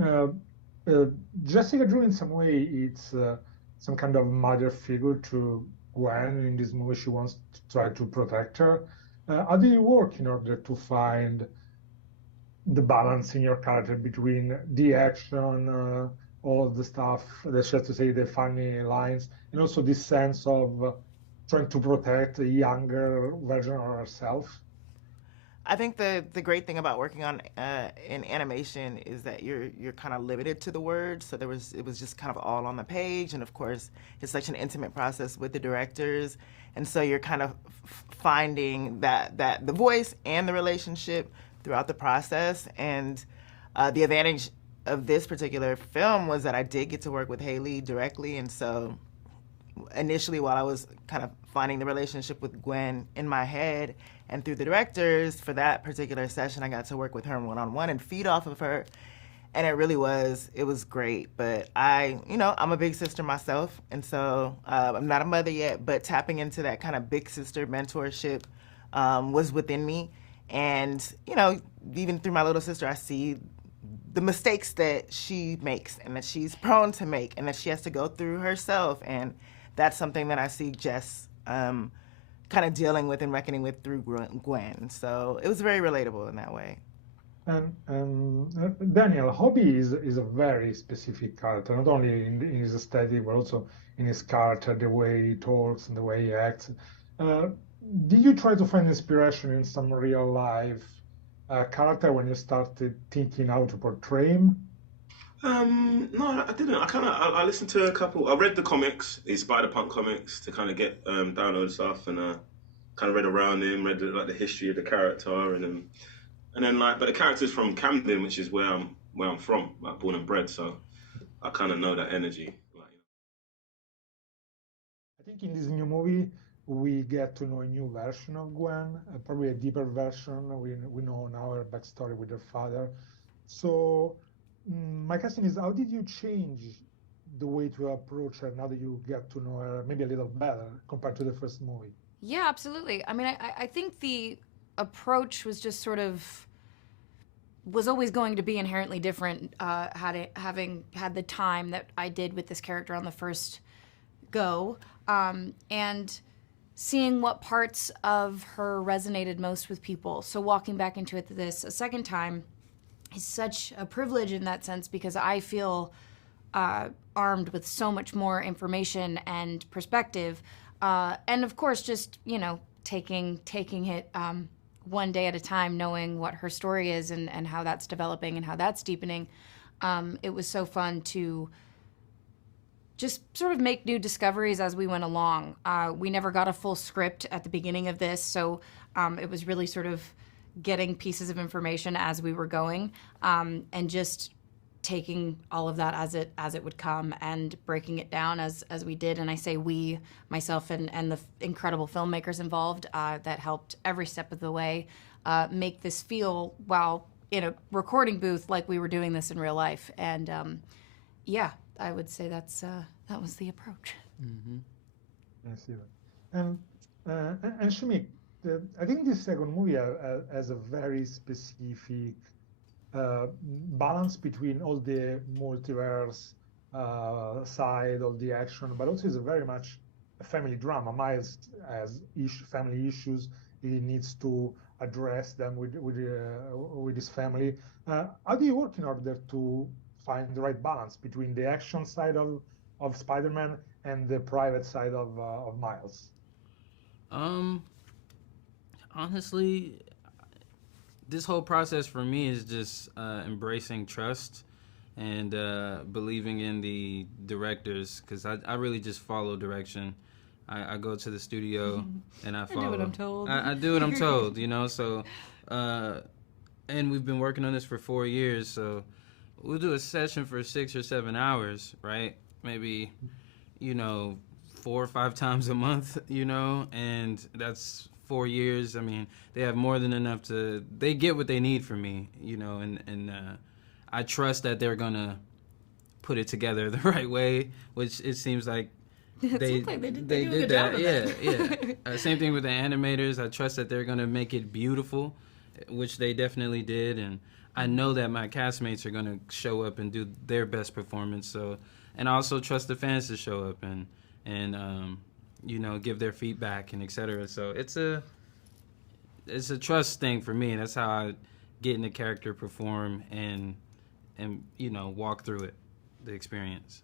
uh, uh, Jessica Drew, in some way, it's some kind of mother figure to Gwen in this movie. She wants to try to protect her. How do you work in order to find the balance in your character between the action, all of the stuff that she has to say, the funny lines, and also this sense of trying to protect a younger version of herself? I think the great thing about working on in animation is that you're kind of limited to the words. So it was just kind of all on the page, and of course it's such an intimate process with the directors, and so you're kind of finding that the voice and the relationship throughout the process. And the advantage of this particular film was that I did get to work with HAILEE directly, and so initially while I was kind of finding the relationship with Gwen in my head and through the directors for that particular session, I got to work with her one-on-one and feed off of her. And it was great. But I'm a big sister myself. And so I'm not a mother yet, but tapping into that kind of big sister mentorship was within me. And, even through my little sister, I see the mistakes that she makes and that she's prone to make and that she has to go through herself. And that's something that I see Jess kind of dealing with and reckoning with through Gwen. So it was very relatable in that way. And Daniel, Hobie is a very specific character, not only in his aesthetic, but also in his character, the way he talks and the way he acts. Uh, did you try to find inspiration in some real life character when you started thinking how to portray him? No, I didn't. I listened to a couple. I read the comics, the Spider-Punk comics, to kind of get download stuff, and kind of read around him, read like the history of the character, and then like, but the character's from Camden, which is where I'm from, like born and bred, so I kind of know that energy. Like, I think in this new movie, we get to know a new version of Gwen, probably a deeper version. We know now her backstory with her father. So, my question is, how did you change the way to approach her now that you get to know her maybe a little better compared to the first movie? Yeah, absolutely. I mean, I think the approach was just sort of was always going to be inherently different having had the time that I did with this character on the first go, and seeing what parts of her resonated most with people. So walking back into it this a second time is such a privilege in that sense because I feel armed with so much more information and perspective, and of course, just taking it one day at a time, knowing what her story is and how that's developing and how that's deepening. It was so fun to just sort of make new discoveries as we went along. We never got a full script at the beginning of this, so it was really sort of getting pieces of information as we were going, and just taking all of that as it would come and breaking it down as we did. And I say we, myself and the incredible filmmakers involved that helped every step of the way make this feel, while in a recording booth, like we were doing this in real life. And yeah, I would say that was the approach. Mm-hmm. I see that. And Shamik, I think this second movie has a very specific balance between all the multiverse side, all the action, but also is very much a family drama. Miles has family issues. He needs to address them with his family. How do you work in order to find the right balance between the action side of Spider-Man and the private side of Miles? Honestly, this whole process for me is just embracing trust and believing in the directors, because I really just follow direction. I go to the studio and I follow. I do what I'm told. I do what I'm told, So, and we've been working on this for 4 years, so we'll do a session for 6 or 7 hours, right? Maybe, 4 or 5 times a month, and that's 4 years. I mean, they have more than enough they get what they need from me, and I trust that they're gonna put it together the right way, which it seems like they did that. Yeah. Same thing with the animators. I trust that they're gonna make it beautiful, which they definitely did, and I know that my castmates are gonna show up and do their best performance. So, and I also trust the fans to show up and you know, give their feedback and etc. So it's a trust thing for me, and that's how I get in the character, perform, and you know, walk through it, the experience.